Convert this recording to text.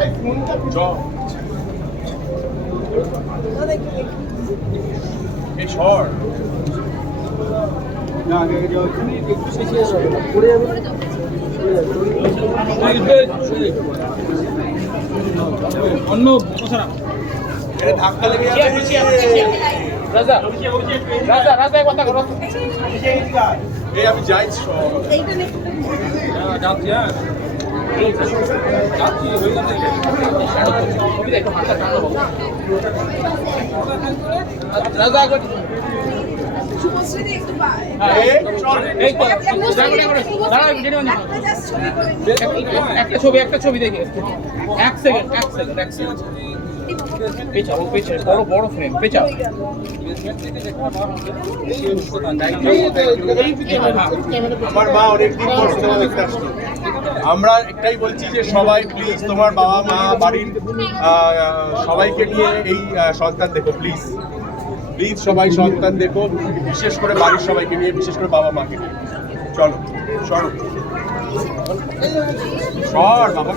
চ। এই সর। অন্য কথা না এটা ধাক্কা লেগে যাবে। রাজা রাজা রাজা কথা এই আমি যাই সর যাচ্ছি হ্যাঁ। একটু ছবি একটা ছবি দেখে এক সেকেন্ড এক সেকেন্ড এক সেকেন্ড পেছাও পেছাও বড় বড় ফ্রেম পেছাও আমার মা অনেক দিন পর সিনেমা দেখতে আসলো আমরা একটাই বলছি যে সবাই প্লিজ তোমার বাবা মা বাড়ির সবাইকে নিয়ে এই সন্তান দেখো প্লিজ প্লিজ সবাই সন্তান দেখো, বিশেষ করে বাড়ির সবাইকে নিয়ে, বিশেষ করে বাবা মাকে নিয়ে। চলো, সরো। সর, বাবা।